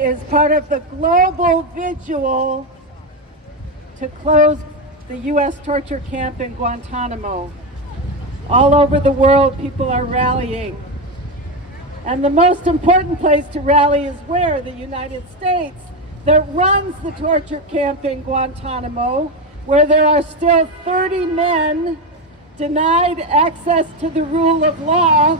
Today is part of the global vigil to close the U.S. torture camp in Guantanamo. All over the world, people are rallying. And the most important place to rally is where? The United States, that runs the torture camp in Guantanamo, where there are still 30 men denied access to the rule of law,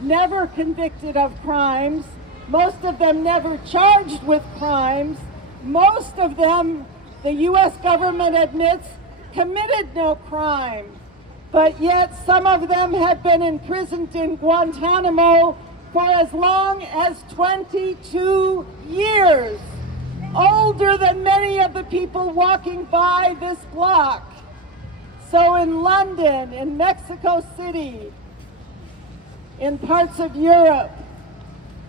never convicted of crimes, most of them never charged with crimes, most of them, the U.S. government admits, committed no crime. But yet some of them have been imprisoned in Guantanamo for as long as 22 years, older than many of the people walking by this block. So in London, in Mexico City, in parts of Europe,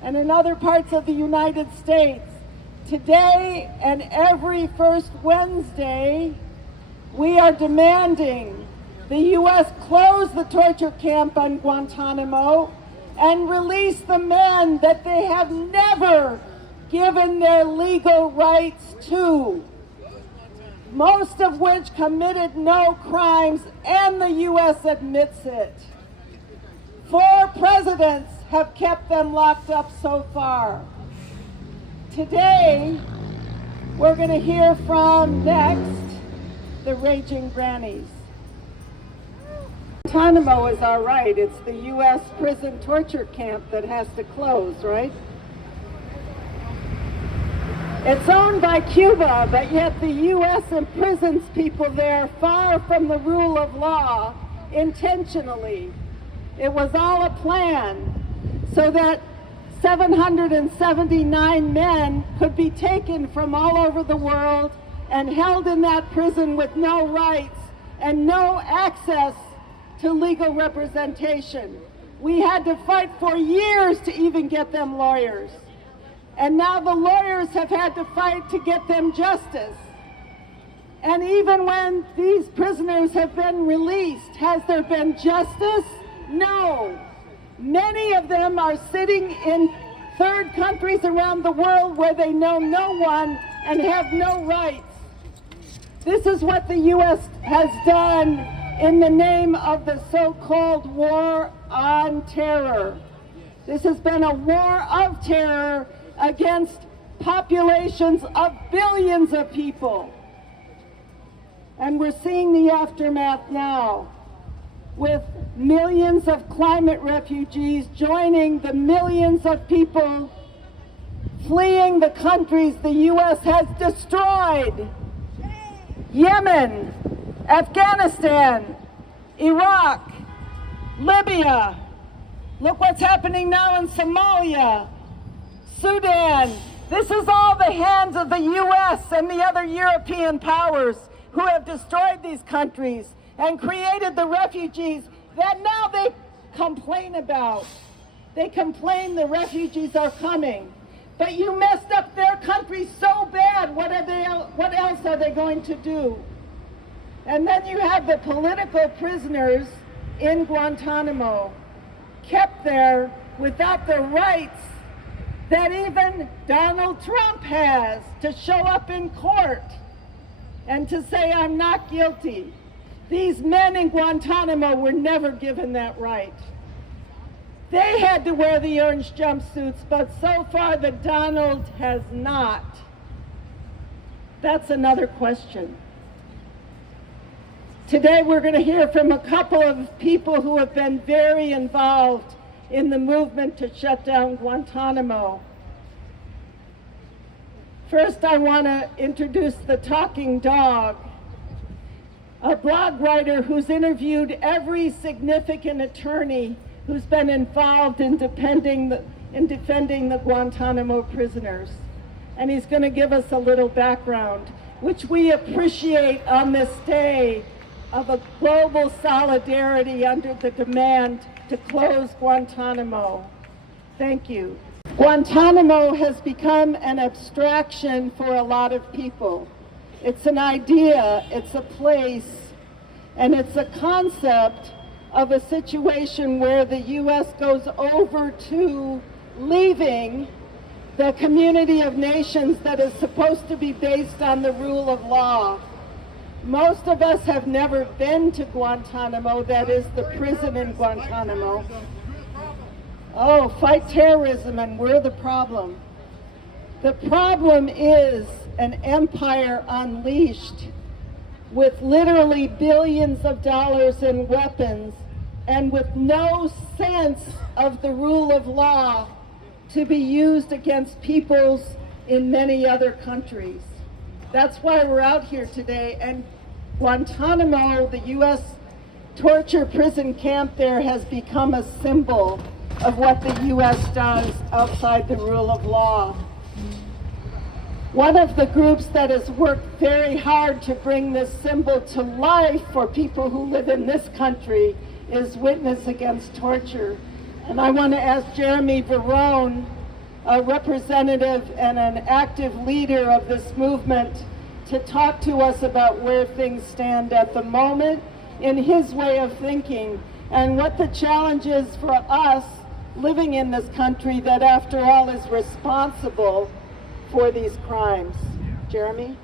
and in other parts of the United States, today and every first Wednesday, we are demanding the U.S. close the torture camp on Guantanamo and release the men that they have never given their legal rights to, most of which committed no crimes, and the U.S. admits it. 4 presidents have kept them locked up so far. Today, we're going to hear from next the Raging Grannies. Guantanamo is all right. It's the U.S. prison torture camp that has to close, right? It's owned by Cuba, but yet the U.S. imprisons people there far from the rule of law intentionally. It was all a plan so that 779 men could be taken from all over the world and held in that prison with no rights and no access to legal representation. We had to fight for years to even get them lawyers. And now the lawyers have had to fight to get them justice. And even when these prisoners have been released, has there been justice? No. Many of them are sitting in third countries around the world where they know no one and have no rights. This is what the U.S. has done in the name of the so-called war on terror. This has been a war of terror against populations of billions of people. And we're seeing the aftermath now, with millions of climate refugees joining the millions of people fleeing the countries the U.S. has destroyed. Yemen, Afghanistan, Iraq, Libya. Look what's happening now in Somalia, Sudan. This is all the hands of the U.S. and the other European powers who have destroyed these countries and created the refugees that now they complain about. They complain the refugees are coming. But you messed up their country so bad, what else are they going to do? And then you have the political prisoners in Guantanamo, kept there without the rights that even Donald Trump has to show up in court and to say, I'm not guilty. These men in Guantanamo were never given that right. They had to wear the orange jumpsuits, but so far the Donald has not. That's another question. Today we're going to hear from a couple of people who have been very involved in the movement to shut down Guantanamo. First, I want to introduce the talking dog, a blog writer who's interviewed every significant attorney who's been involved in defending the Guantanamo prisoners. And he's going to give us a little background, which we appreciate on this day of a global solidarity under the demand to close Guantanamo. Thank you. Guantanamo has become an abstraction for a lot of people. It's an idea, it's a place, and it's a concept of a situation where the U.S. goes over to leaving the community of nations that is supposed to be based on the rule of law. Most of us have never been to Guantanamo, that is the prison in Guantanamo. Oh, fight terrorism and we're the problem. The problem is an empire unleashed with literally billions of dollars in weapons and with no sense of the rule of law to be used against peoples in many other countries. That's why we're out here today. And Guantanamo, the U.S. torture prison camp there, has become a symbol of what the U.S. does outside the rule of law. One of the groups that has worked very hard to bring this symbol to life for people who live in this country is Witness Against Torture. And I want to ask Jeremy Verone, a representative and an active leader of this movement, to talk to us about where things stand at the moment in his way of thinking and what the challenge is for us living in this country that after all is responsible for these crimes. Jeremy?